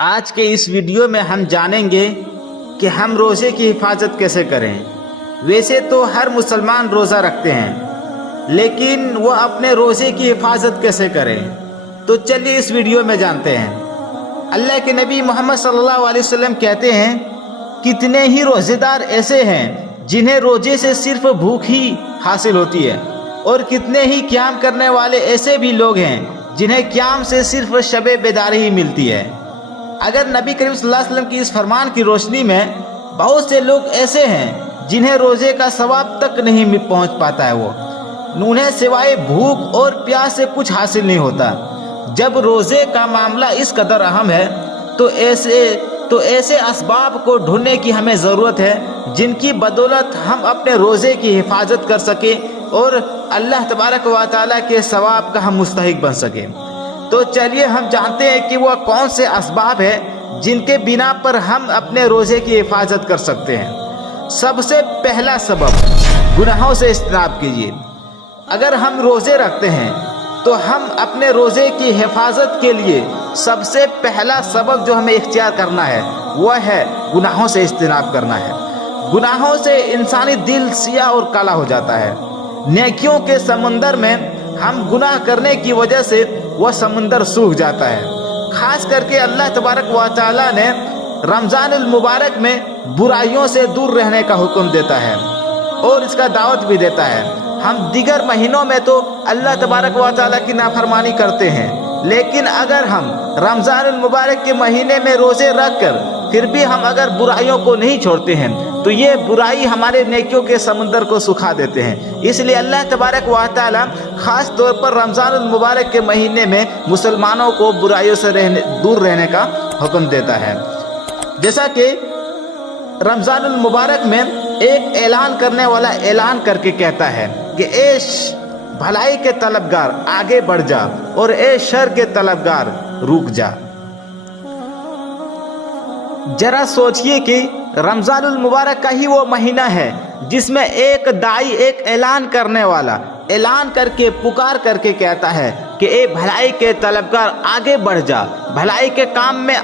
آج کے اس ویڈیو میں ہم جانیں گے کہ ہم روزے کی حفاظت کیسے کریں۔ ویسے تو ہر مسلمان روزہ رکھتے ہیں، لیکن وہ اپنے روزے کی حفاظت کیسے کریں؟ تو چلیے اس ویڈیو میں جانتے ہیں۔ اللہ کے نبی محمد صلی اللہ علیہ وسلم کہتے ہیں، کتنے ہی روزے دار ایسے ہیں جنہیں روزے سے صرف بھوک ہی حاصل ہوتی ہے، اور کتنے ہی قیام کرنے والے ایسے بھی لوگ ہیں جنہیں قیام سے صرف شب بیداری ہی ملتی ہے۔ اگر نبی کریم صلی اللہ علیہ وسلم کی اس فرمان کی روشنی میں بہت سے لوگ ایسے ہیں جنہیں روزے کا ثواب تک نہیں پہنچ پاتا ہے، انہیں سوائے بھوک اور پیاس سے کچھ حاصل نہیں ہوتا۔ جب روزے کا معاملہ اس قدر اہم ہے تو ایسے اسباب کو ڈھونڈنے کی ہمیں ضرورت ہے جن کی بدولت ہم اپنے روزے کی حفاظت کر سکیں اور اللہ تبارک و تعالیٰ کے ثواب کا ہم مستحق بن سکیں۔ تو چلیے ہم جانتے ہیں کہ وہ کون سے اسباب ہیں جن کے بنا پر ہم اپنے روزے کی حفاظت کر سکتے ہیں۔ سب سے پہلا سبب، گناہوں سے اجتناب کیجیے۔ اگر ہم روزے رکھتے ہیں تو ہم اپنے روزے کی حفاظت کے لیے سب سے پہلا سبب جو ہمیں اختیار کرنا ہے وہ ہے گناہوں سے اجتناب کرنا ہے۔ گناہوں سے انسانی دل سیاہ اور کالا ہو جاتا ہے۔ نیکیوں کے سمندر میں ہم گناہ کرنے کی وجہ سے وہ سمندر سوکھ جاتا ہے۔ خاص کر کے اللہ تبارک و تعالیٰ نے رمضان المبارک میں برائیوں سے دور رہنے کا حکم دیتا ہے اور اس کا دعوت بھی دیتا ہے۔ ہم دیگر مہینوں میں تو اللہ تبارک و تعالیٰ کی نافرمانی کرتے ہیں، لیکن اگر ہم رمضان المبارک کے مہینے میں روزے رکھ کر پھر بھی ہم اگر برائیوں کو نہیں چھوڑتے ہیں تو یہ برائی ہمارے نیکیوں کے سمندر کو سکھا دیتے ہیں۔ اس لیے اللہ تبارک و تعالیٰ خاص طور پر رمضان المبارک کے مہینے میں مسلمانوں کو برائیوں سے دور رہنے کا حکم دیتا ہے۔ جیسا کہ رمضان المبارک میں ایک اعلان کرنے والا اعلان کر کے کہتا ہے کہ اے بھلائی کے طلبگار آگے بڑھ جا اور اے شر کے طلبگار رک جا۔ ذرا سوچئے کہ رمضان المبارک کا ہی وہ مہینہ ہے جس میں ایک داعی، ایک اعلان کرنے والا اعلان کر کے پکار کر کے کہتا ہے کہ اے بھلائی کے طلبگار آگے بڑھ جا، بھلائی کے کام میں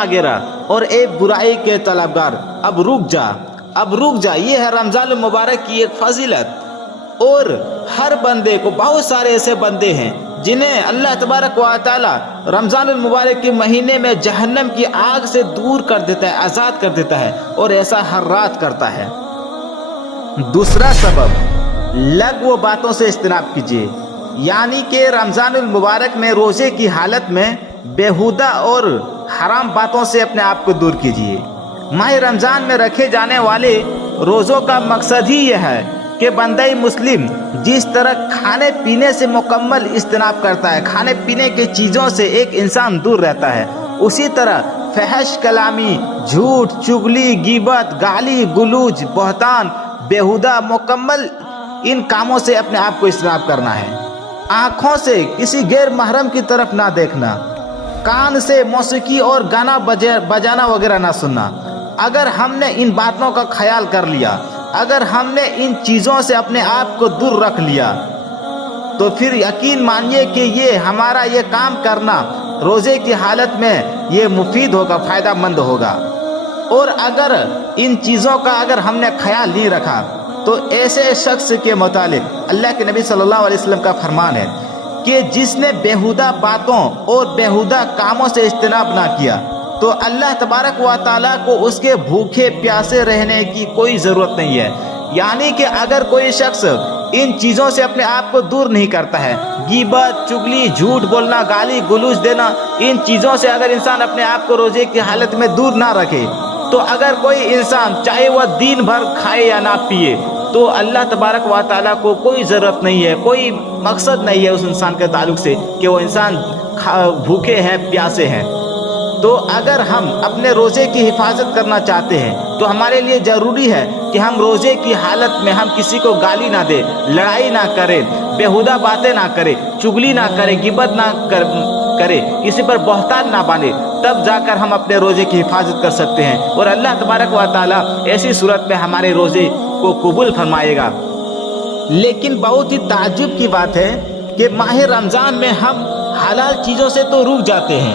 آگے رہ، اور اے برائی کے طلبگار اب رک جا۔ یہ ہے رمضان المبارک کی ایک فضیلت۔ اور ہر بندے کو، بہت سارے ایسے بندے ہیں جنہیں اللہ تبارک و تعالی رمضان المبارک کے مہینے میں جہنم کی آگ سے دور کر دیتا ہے، آزاد کر دیتا ہے، اور ایسا ہر رات کرتا ہے۔ دوسرا سبب، لغو باتوں سے اجتناب کیجیے، یعنی کہ رمضان المبارک میں روزے کی حالت میں بیہودہ اور حرام باتوں سے اپنے آپ کو دور کیجیے۔ ماہ رمضان میں رکھے جانے والے روزوں کا مقصد ہی یہ ہے کہ بندہ مسلم جس طرح کھانے پینے سے مکمل اجتناب کرتا ہے، کھانے پینے کی چیزوں سے ایک انسان دور رہتا ہے، اسی طرح فحش کلامی، جھوٹ، چغلی، غیبت، گالی گلوچ، بہتان، بیہودہ، مکمل ان کاموں سے اپنے آپ کو اجتناب کرنا ہے۔ آنکھوں سے کسی غیر محرم کی طرف نہ دیکھنا، کان سے موسیقی اور گانا بجانا وغیرہ نہ سننا۔ اگر ہم نے ان باتوں کا خیال کر لیا، اگر ہم نے ان چیزوں سے اپنے آپ کو دور رکھ لیا تو پھر یقین مانیے کہ یہ ہمارا یہ کام کرنا روزے کی حالت میں یہ مفید ہوگا، فائدہ مند ہوگا۔ اور اگر ان چیزوں کا اگر ہم نے خیال نہیں رکھا تو ایسے شخص کے متعلق اللہ کے نبی صلی اللہ علیہ وسلم کا فرمان ہے کہ جس نے بیہودہ باتوں اور بیہودہ کاموں سے اجتناب نہ کیا تو اللہ تبارک و تعالیٰ کو اس کے بھوکے پیاسے رہنے کی کوئی ضرورت نہیں ہے۔ یعنی کہ اگر کوئی شخص ان چیزوں سے اپنے آپ کو دور نہیں کرتا ہے، غیبت، چغلی، جھوٹ بولنا، گالی گلوچ دینا، ان چیزوں سے اگر انسان اپنے آپ کو روزے کی حالت میں دور نہ رکھے تو اگر کوئی انسان چاہے وہ دن بھر کھائے یا نہ پیے تو اللہ تبارک و تعالیٰ کو کوئی ضرورت نہیں ہے، کوئی مقصد نہیں ہے اس انسان کے تعلق سے کہ وہ انسان بھوکے ہیں، پیاسے ہیں۔ تو اگر ہم اپنے روزے کی حفاظت کرنا چاہتے ہیں تو ہمارے لیے ضروری ہے کہ ہم روزے کی حالت میں ہم کسی کو گالی نہ دیں، لڑائی نہ کریں، بیہودہ باتیں نہ کریں، چغلی نہ کریں، غیبت نہ کریں، کسی پر بہتان نہ باندھے، تب جا کر ہم اپنے روزے کی حفاظت کر سکتے ہیں، اور اللہ تبارک و تعالیٰ ایسی صورت میں ہمارے روزے کو قبول فرمائے گا۔ لیکن بہت ہی تعجب کی بات ہے کہ ماہ رمضان میں ہم حلال چیزوں سے تو رک جاتے ہیں،